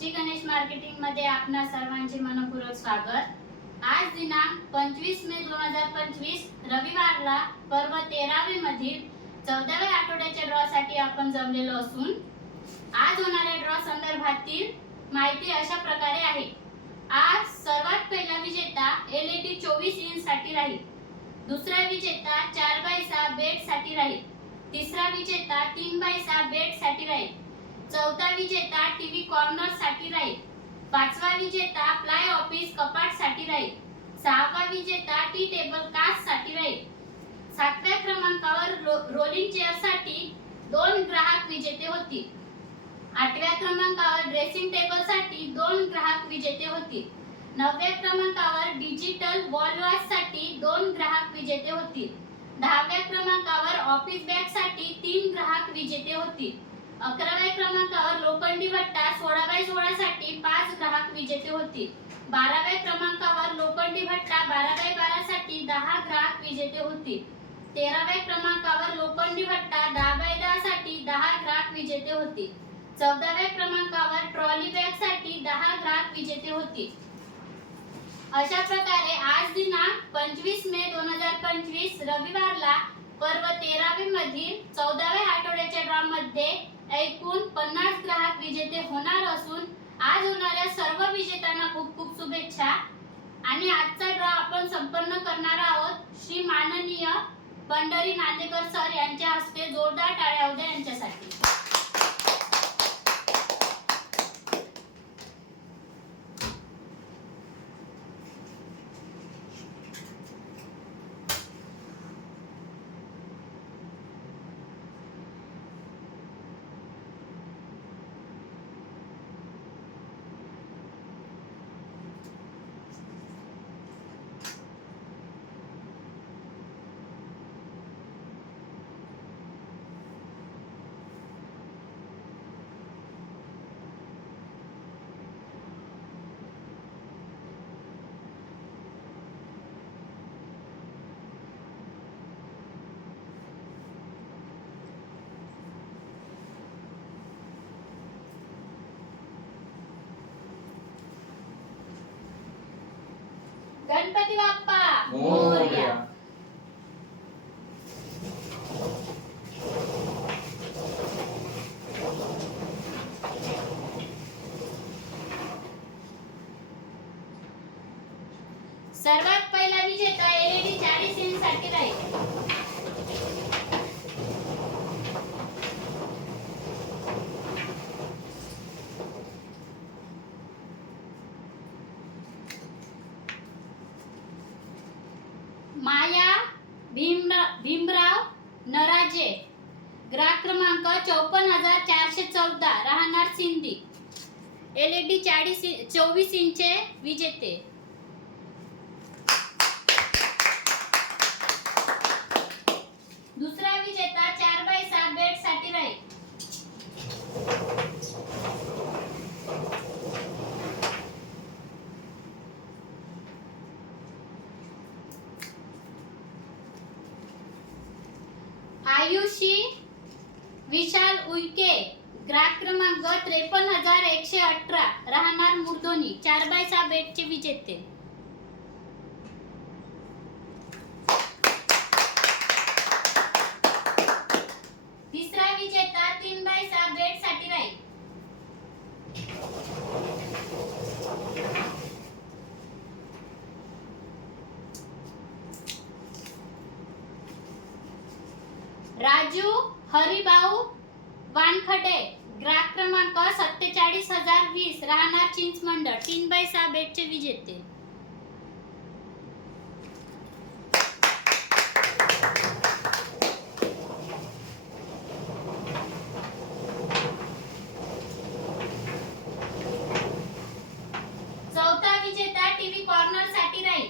श्री गणेश मार्केटिंगमध्ये आपणा सर्वांचे मनपूर्वक स्वागत. आज दिनांक पंचवीस मे दोन हजार पंचवीस रविवारला पर्व तेरावे मधील चौदाव्या आठवड्याच्या ड्रॉ साठी आपण जमलेलो असून आज होणाऱ्या ड्रॉ संदर्भातील माहिती अशा प्रकारे आहे. आज सर्वात पहिला विजेता एल ई डी चोवीस इंच साठी राहील. दुसरा विजेता चार बाय सहा बेडसाठी राहील. तिसरा विजेता तीन बाय सहा बेडसाठी राहील. चौथा विजेता टीव्ही कॉर्नरसाठी राहील. पाचवा विजेता प्लाय ऑफिस कपाटसाठी राहील. सहावा विजेता टी टेबल कास्टसाठी राहील. सातव्या क्रमांकावर रो- रोलिंग चेअरसाठी दोन ग्राहक विजेते होतील. आठव्या क्रमांकावर ड्रेसिंग टेबलसाठी दोन ग्राहक विजेते होतील. नवव्या क्रमांकावर डिजिटल वॉलवॉच साठी दोन ग्राहक विजेते होतील. दहाव्या क्रमांकावर ऑफिस बॅगसाठी तीन ग्राहक विजेते होतील. अकराव्या क्रमांकावर लोखंडी भट्टा सोळा बाय सोळा साठी पाच ग्राहक विजेते होतील. बाराव्या क्रमांकावर लोखंडी भट्टा बारा बाय बारा साठी दहा ग्राहक विजेते होतील. तेराव्या क्रमांकावर लोखंडी भट्टा दहा बाय दहा साठी दहा ग्राहक विजेते होतील. चौदाव्या क्रमांकावर ट्रॉली बॅगसाठी दहा ग्राहक विजेते होतील. अशा प्रकारे आज दिनांक पंचवीस मे दोन हजार पंचवीस रविवारला पर्व तेरावे मधील चौदाव्या आठवड्याच्या ड्रॉ मध्ये एकूण पन्नास ग्राहक विजेते होणार असून आज होणाऱ्या सर्व विजेत्यांना खूप खूप शुभेच्छा. आणि आजचा ड्रॉ आपण संपन्न करणार आहोत श्री माननीय पंढरी नांदेकर सर यांच्या हस्ते जोरदार टाळ्या उद्या यांच्यासाठी. गणपती बाप्पा L E D चाळीस चोवीस इंचे विजेता चार बाय सहा बेडसाठी राहील आयुषी विशाल उईके ग्राहक क्रमांक त्रेपन्न हजार एकशे अठरा राहणार मुर्दोनी चार बाय सहा बेडचे तिसरा विजेता तीन बाय सहा बेडसाठी राहील. राजू हरिभाऊ वानखडे. ग्राहक क्रमांक सत्तेचाळीस हजार वीस राहणार चिंच मंडळ तीन बाय सहा बेडचे विजेते चौथा विजेता टीव्ही कॉर्नरसाठी राहील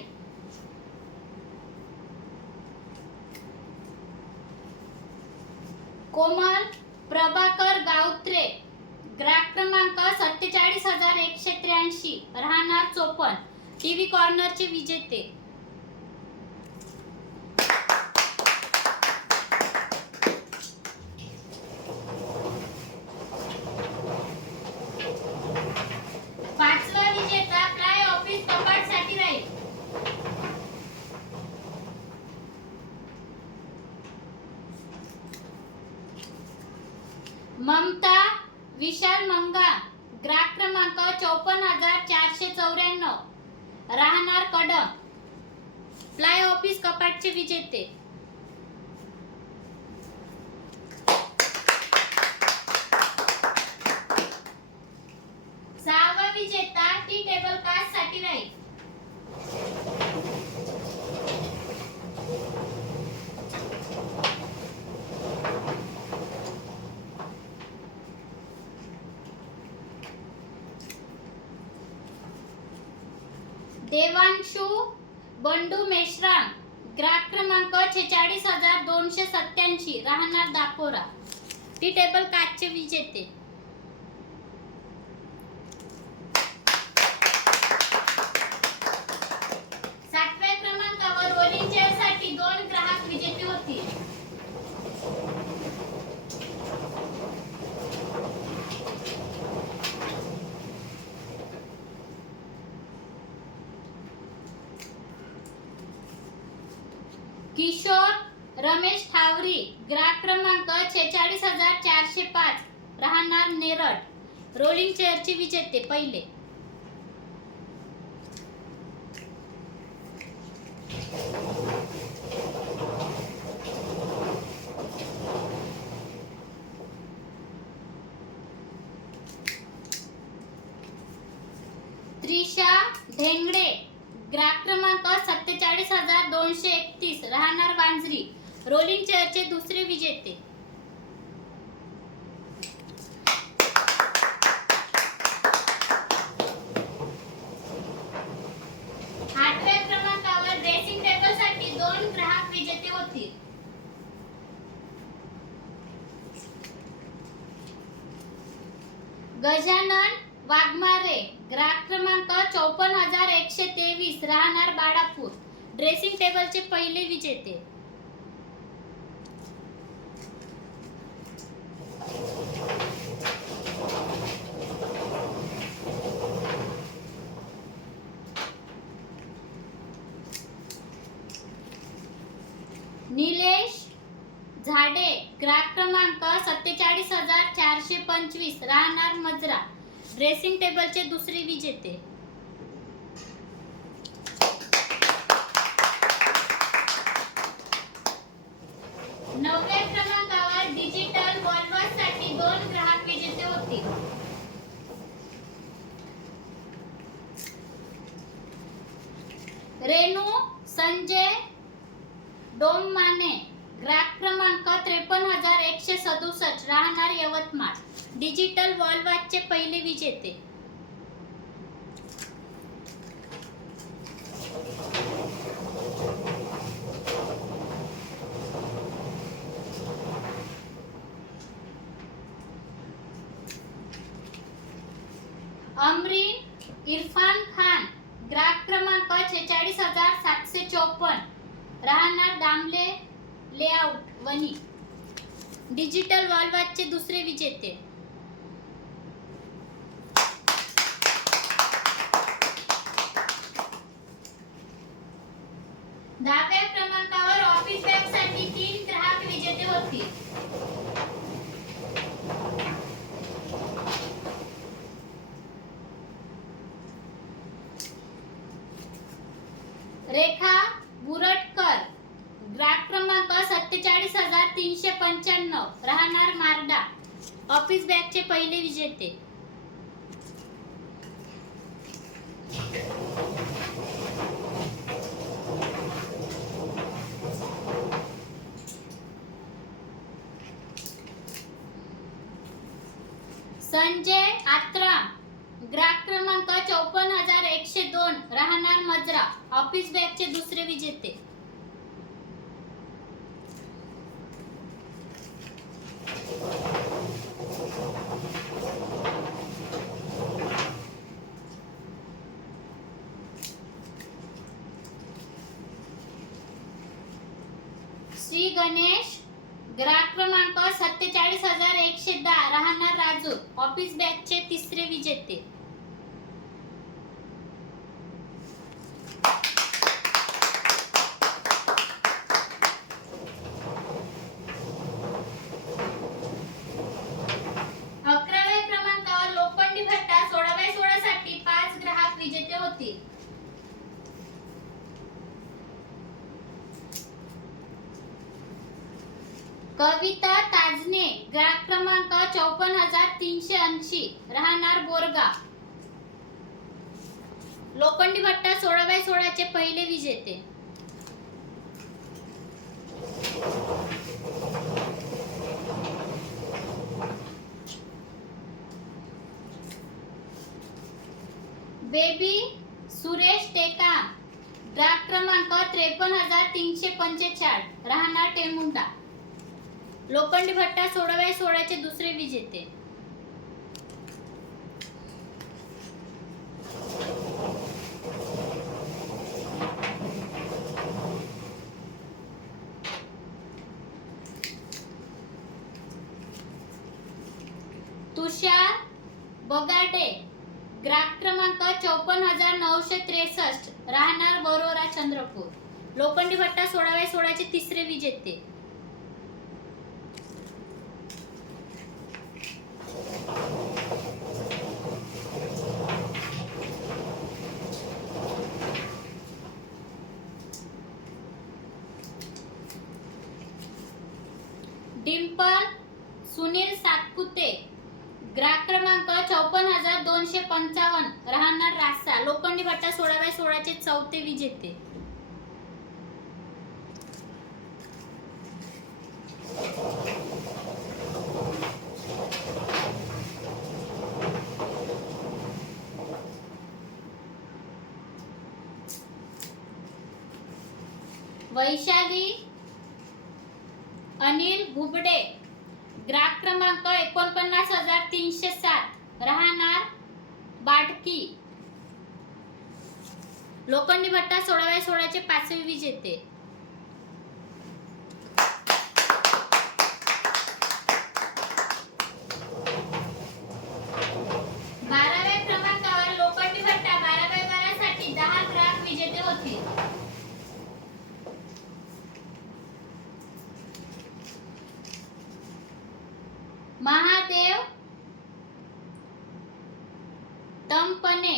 कोमल प्रभाकर गावत्रे ग्राहक क्रमांक सत्तेचाळीस हजार एकशे त्र्याऐंशी राहणार चोपन टीव्ही कॉर्नरचे विजेते ममता विशाल मंगा ग्राहक क्रमांक चौपन्न हजार चारशे चौऱ्याण्णव राहणार कडम फ्लाय ऑफिस कपाटचे विजेते सहावा विजेता टी टेबल कास्टसाठी राहील देवांशु बंडू मेश्राम. ग्राहक क्रमांक छेचाळीस हजार दोनशे सत्याऐंशी राहणार दापोरा. टी टेबल काचचे विजेते सातव्या क्रमांकावर रोलिंग चेअरसाठी दोन ग्राहक विजेते होतील किशोर रमेश ठावरी ग्राहक क्रमांक छेचाळीस हजार चारशे पाच राहणार नेरळ रोलिंग चेअरचे विजेते पहिले त्रिशा ग्राहक क्रमांक सत्तेचाळीस हजार दोनशे एकतीस राहणार वांजरी रोलिंग चेअरचे दुसरे विजेते आठव्या क्रमांकावर ड्रेसिंग टेबलसाठी दोन ग्राहक विजेते होतील गजानन वाघमारे ग्राहक क्रमांक चौपन्न हजार एकशे तेवीस राहणार बाळापूर ड्रेसिंग टेबलचे पहिले विजेते निलेश झाडे ग्राहक क्रमांक सत्तेचाळीस हजार चारशे पंचवीस राहणार मजरा ड्रेसिंग टेबलचे दुसरे विजेते नवव्या क्रमांकावर डिजिटल वॉल्वर्ससाठी दोन ग्राहक विजेते होतील रेणू संजय डोम माने ग्राहक क्रमांक त्रेपन्न हजार एकशे सदुसष्ट राहणार यवतमाळ डिजिटल वॉल वॉचचे पहिले विजेते अमरीन इरफान खान ग्राहक क्रमांक छेचाळीस हजार सातशे चौपन्न. राहणार दामले लेआउट वनी डिजिटल वॉलवॉचचे दुसरे विजेते दहाव्या क्रमांकावर ऑफिस बॅगसाठी तीन ग्राहक विजेते होतील रेखा बुरटकर ग्राहक क्रमांक सत्तेचाळीस हजार तीनशे पंच्याण्णव. राहणार मारडा. ऑफिस बॅगचे पहिले विजेते संजय आत्राम ग्राहक क्रमांक चौपन्न हजार एकशे दोन राहणार मजरा ऑफिस बॅगचे दुसरे विजेते श्री गणेश ग्राहक क्रमांक सत्तेचाळीस हजार एकशे दहा राहणार राजू. ऑफिस बॅगचे तिसरे विजेते कविता ताजने ग्राहक क्रमांक चौपन्न हजार तीनशे ऐंशी राहणार बोरगाव लोखंडी भट्टा सोळा बाय सोळाचे पहिले विजेते बेबी सुरेश टेका. ग्राहक क्रमांक त्रेपन्न हजार तीनशे पंचेचाळ राहणार टेमुंडा. लोखंडी भट्टा सोळाव्या सोळाचे दुसरे विजेते तुषार बगाडे ग्राहक क्रमांक चौपन्न हजार नऊशे त्रेसष्ट राहणार बरोरा चंद्रपूर लोखंडी भट्टा सोळा बाय सोळाचे तिसरे विजेते डिम्पल सुनील सातपुते. ग्राहक क्रमांक चौपन्न हजार दोनशे पंचावन्न. राहणार रास्ता. लोखंडी भट्टा सोळा बाय सोळाचे चौथे विजेते वैशाली अनिल घुबडे ग्राहक क्रमांक एकोणपन्नास हजार तीनशे सात राहणार बाटकी लोखंडी भट्टा सोळा बाय सोळाचे पाचवे विजेते बाराव्या क्रमांकावर लोखंडी भट्टा बारा बाय बारा साठी दहा ग्राहक विजेते होतील महादेव तमपणे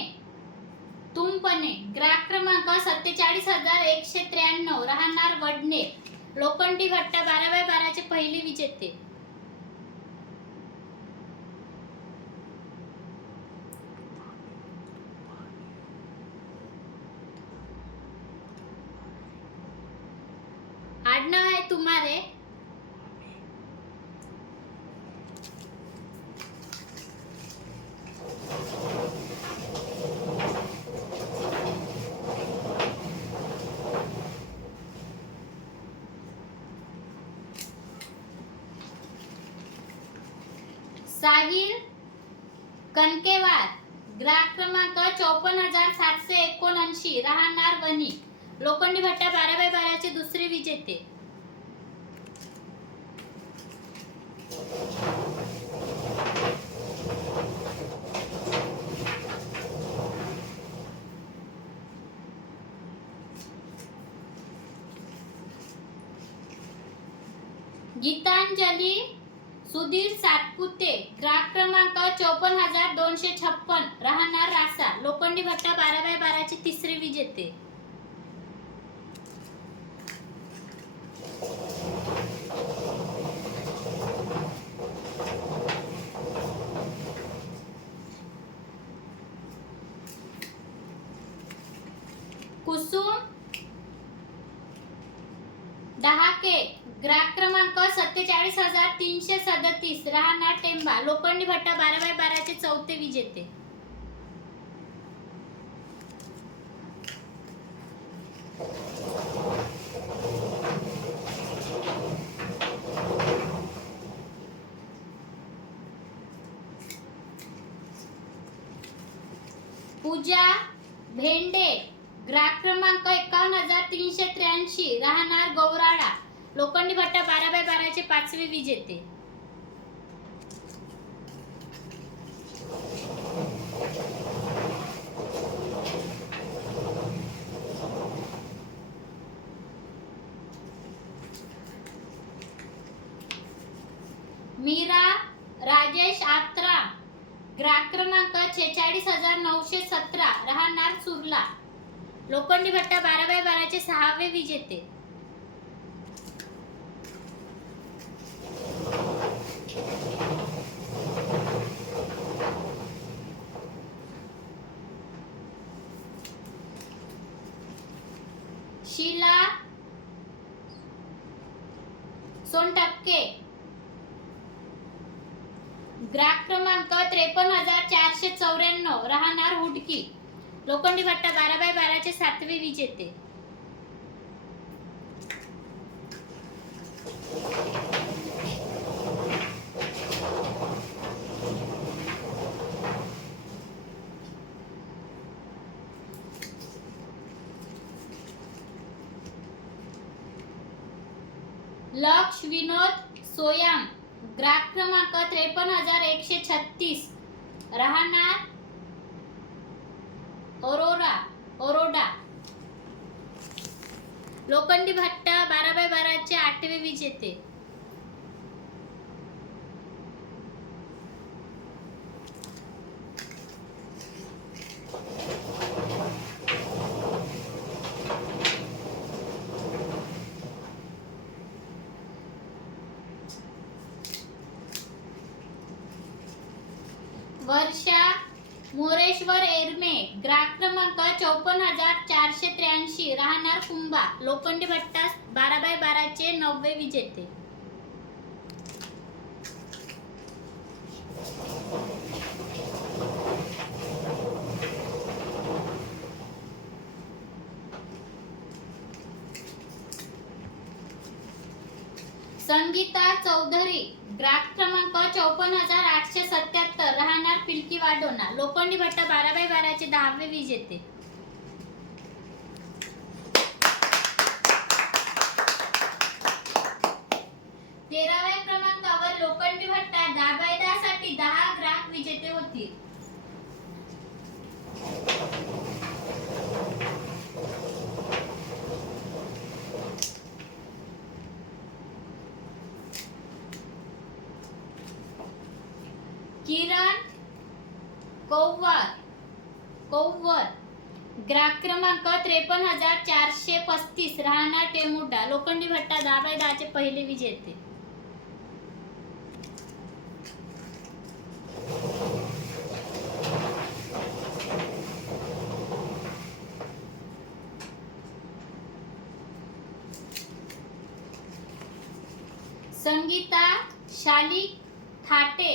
तुमपणे ग्राहक क्रमांक सत्तेचाळीस हजार एकशे त्र्याण्णव राहणार वडणे लोखंडी भट्टा बारा बाय बाराचे पहिले विजेते आडनाव आहे तुम्हारे साहिल कणकेवार ग्राहक क्रमांक चौपन्न हजार सातशे एकोणऐंशी राहणार वणी लोखंडी भट्टा बारा बाय बाराचे दुसरे विजेते गीतांजली सुधीर सातपुते ग्राहक क्रमांक चौपन्न हजार दोनशे छप्पन राहणार रासा लोखंडी भट्टा बारा बाय बाराचे तिसरे विजेते कुसुम. डहाके ग्राहक क्रमांक सत्तेचाळीस हजार तीनशे सदतीस. राहणार टेंबा. लोखंडी भट्टा बारा बाय बाराचे चौथे विजेते पूजा भेंडे ग्राहक क्रमांक एकावन्न हजार तीनशे त्र्याऐंशी राहणार गौराडा लोखंडी भट्टा बारा बाय बाराचे पाचवे विजेते मीरा राजेश आत्रा ग्राहक क्रमांक छेचाळीस हजार नऊशे सतरा राहणार सुरला. लोखंडी भट्टा बारा बाय बाराचे सहावे विजेते शिला सोन टक्के ग्राहक क्रमांक त्रेपन्न हजार चारशे चौऱ्याण्णव. राहणार हुडकी. लोखंडी भट्टा बाराबाय बाराचे सातवे विजेते. विनोद सोयाम. ग्राहक क्रमांक त्रेपन्न हजार एकशे छत्तीस. राहणार ओरोरा ओरोडा लोखंडी भट्टा बारा बाय बाराचे आठवे विजेते वर्षा मोरेश्वर एरमे ग्राहक क्रमांक चौपन्न हजार चारशे त्र्याऐंशी राहणार कुंभा. लोखंडी भट्टा बारा बाय बाराचे नववे विजेते. संगीता चौधरी ग्राहक क्रमांक चौपन्न हजार आठशे सत्याहत्तर राहणार पिलकी वाढवणार लोखंडी भट्टा बारा बाय बाराचे दहावे विजेते तेराव्या क्रमांकावर लोखंडी भट्टा दाबायदासाठी दहा ग्राहक विजेते होतील किरण कौवर कौवर ग्राहक क्रमांक त्रेपन्न हजार चारशे पस्तीस राहणार टेमुडा लोखंडी भट्टा दाबाय दहाचे पहिले विजेते संगीता शाली थाटे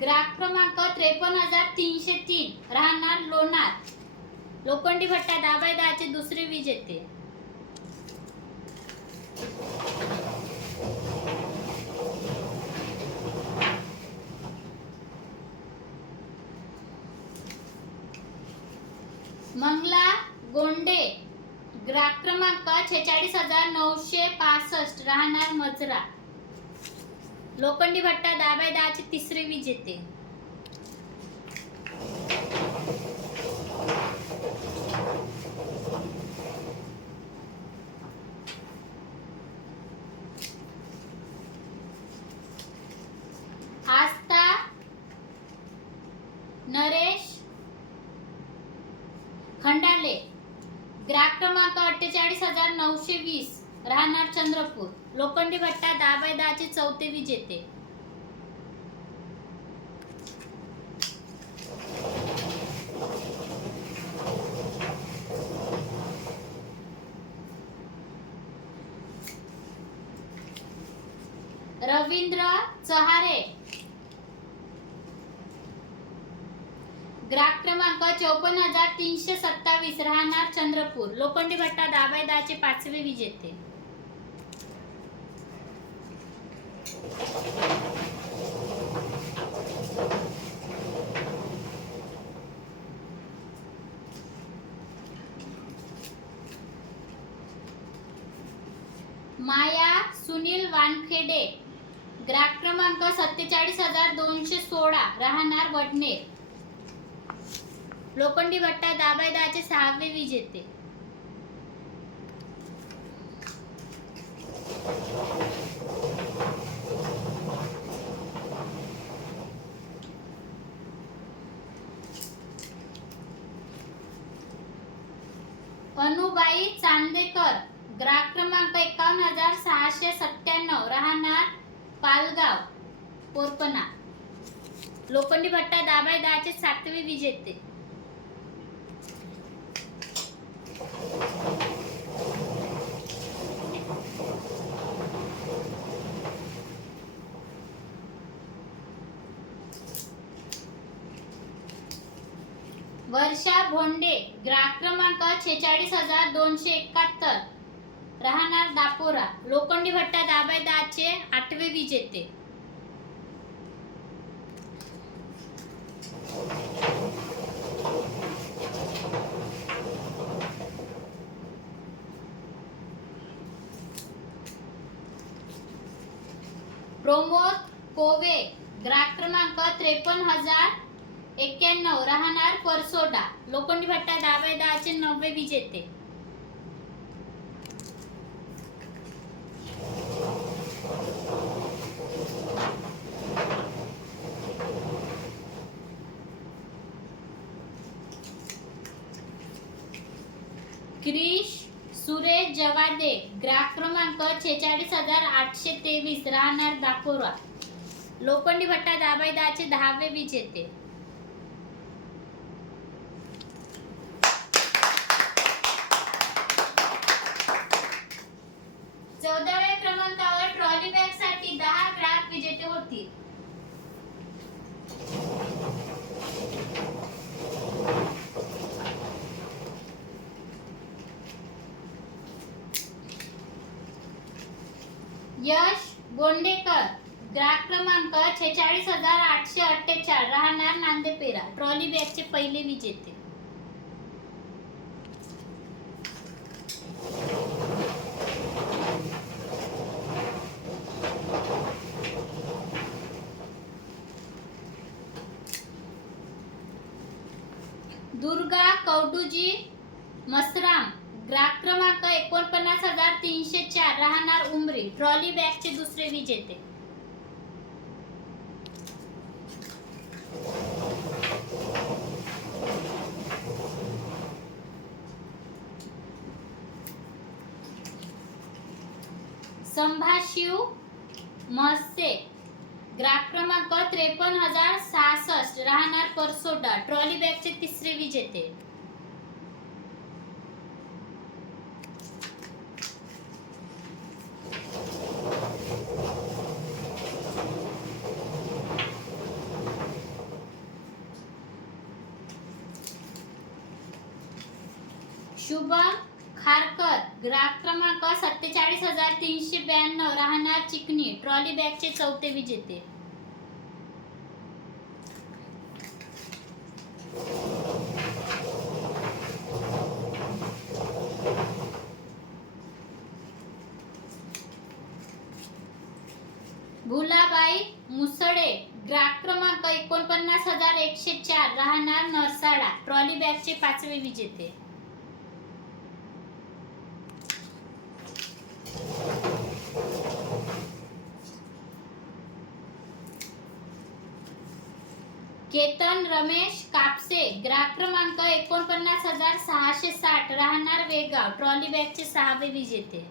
ग्राहक क्रमांक त्रेपन्न हजार तीनशे तीन. राहणार लोणार. लोखंडी भट्टा दाबाय दहाचे दुसरे विजेते मंगला गोंडे. ग्राहक क्रमांक छेचाळीस हजार नऊशे पासष्ट. राहणार मजरा. लोखंडी भट्टा दाबाय दहाचे तिसरे वीज येते. आस्था नरेश खंडाले. ग्राहक क्रमांक अठ्ठेचाळीस हजार नऊशे वीस. राहणार चंद्रपूर. लोखंडी भट्टा दाबाय दहाचे चौथे विजेते. रवींद्र चहारे. ग्राहक क्रमांक चौपन्न हजार तीनशे सत्तावीस राहणार चंद्रपूर. लोखंडी भट्टा दाबाय दहाचे पाचवे विजेते. माया सुनील वानखेडे. ग्राहक क्रमांक सत्तेचाळीस हजार दोनशे सोळा. राहणार वडनेर. लोखंडी भट्टा दाबायदाचे सहावे विजेते. लोखंडी भट्टा दहा बाय दहाचे सातवे विजेते. वर्षा भोंडे ग्राहक क्रमांक छेचाळीस हजार दोनशे एकाहत्तर. राहणार दापोरा लोखंडी भट्टा दाबाय दहाचे आठवे विजेते. क्रमांक त्रेपन्न हजार एक्क्याण्णव राहणार परसोडा. लोखंडी भट्टा दहा बाय दहाचे नववे विजेते. क्रिश सुरेश जवादे ग्राहक क्रमांक छेचाळीस हजार आठशे तेवीस राहणार दापोरा. लोखंडी भट्टा दाबायदाचे दहावे विजेते चौदाव्या क्रमांकावर ट्रॉली बॅगसाठी दहा ग्राहक विजेते होतील यश गोंडेकर ग्राहक क्रमांक छेचाळीस हजार आठशे अठ्ठेचाळ राहणार नांदेपेरा ट्रॉली पहिले विजेते दुर्गा कौडूजी मसराम ग्राहक क्रमांक एकोणपन्नास हजार तीनशे चार राहणार उमरी. ट्रॉली बॅगचे दुसरे विजेते संभाशिव महसे ग्राहक क्रमांक त्रेपन्न हजार सहासष्ट राहणार परसोडा ट्रॉली बॅगचे तिसरे विजेते शुभम खारकर. ग्राहक क्रमांक सत्तेचाळीस हजार तीनशे ब्याण्णव. राहणार चिकणी ट्रॉली बॅगचे चौथे विजेते. भुलाबाई मुसळे. ग्राहक क्रमांक एकोणपन्नास हजार एकशे चार. राहणार नरसाळा. ट्रॉली बॅगचे पाचवे विजेते. केतन रमेश कापसे ग्राहक क्रमांक एकोणपन्नास हजार सहाशे साठ. राहणार वेगाव ट्रॉली बॅगचे सहावे विजेते.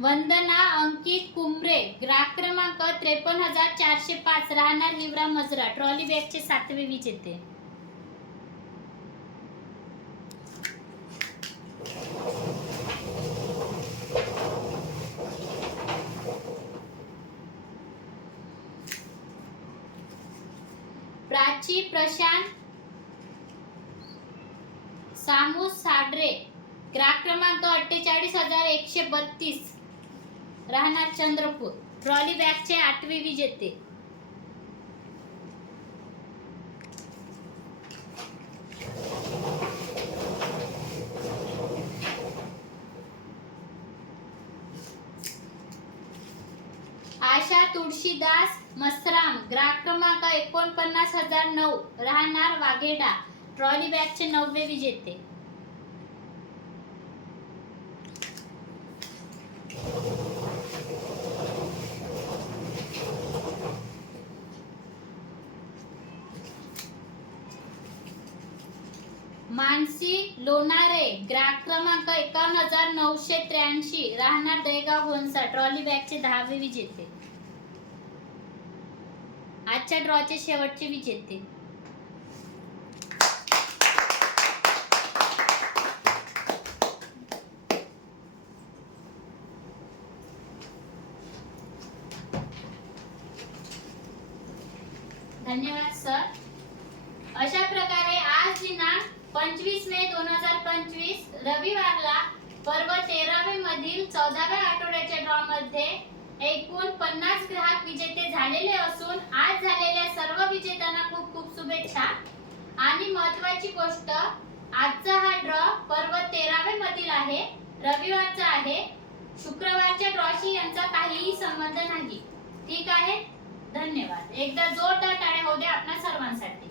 वंदना अंकित कुंभरे ग्राहक क्रमांक त्रेपन्न हजार चारशे पाच. राहणार हिवरा मजरा ट्रॉली बॅगचे सातवे विजेते. प्राची प्रशांत सामू साडरे. ग्राहक क्रमांक अठ्ठेचाळीस हजार एकशे बत्तीस. राहणार चंद्रपूर. ट्रॉली बॅगचे आठवे विजेते. आशा तुळशीदास मसराम ग्राहक क्रमांक एकोणपन्नास हजार नऊ राहणार वाघेडा. ट्रॉली बॅगचे नववे विजेते. मानसी लोणारे ग्राहक क्रमांक एकावन्न हजार नऊशे त्र्याऐंशी राहणार दहेगाव गोंसा ट्रॉली बॅगचे दहावे विजेते. आजच्या ड्रॉचे शेवटचे विजेते. धन्यवाद सर. अशा प्रकारे आज दिनांक पंचवीस मे दोन हजार पंचवीस रविवारला पर्व तेरावे मधील चौदाव्या आठवड्याच्या ड्रॉ मध्ये एकूण पन्नास ग्राहक विजेते झालेले असून आज झालेल्या सर्व विजेत्यांना खूप खूप शुभेच्छा. आणि महत्वाची गोष्ट आजचा हा ड्रॉ पर्व तेरावे मधील आहे रविवारचा आहे. शुक्रवारच्या ड्रॉशी यांचा काहीही संबंध नाही. ठीक आहे? धन्यवाद. एकदा जोरदार टाळ्या होऊ द्या आपल्या सर्वांसाठी.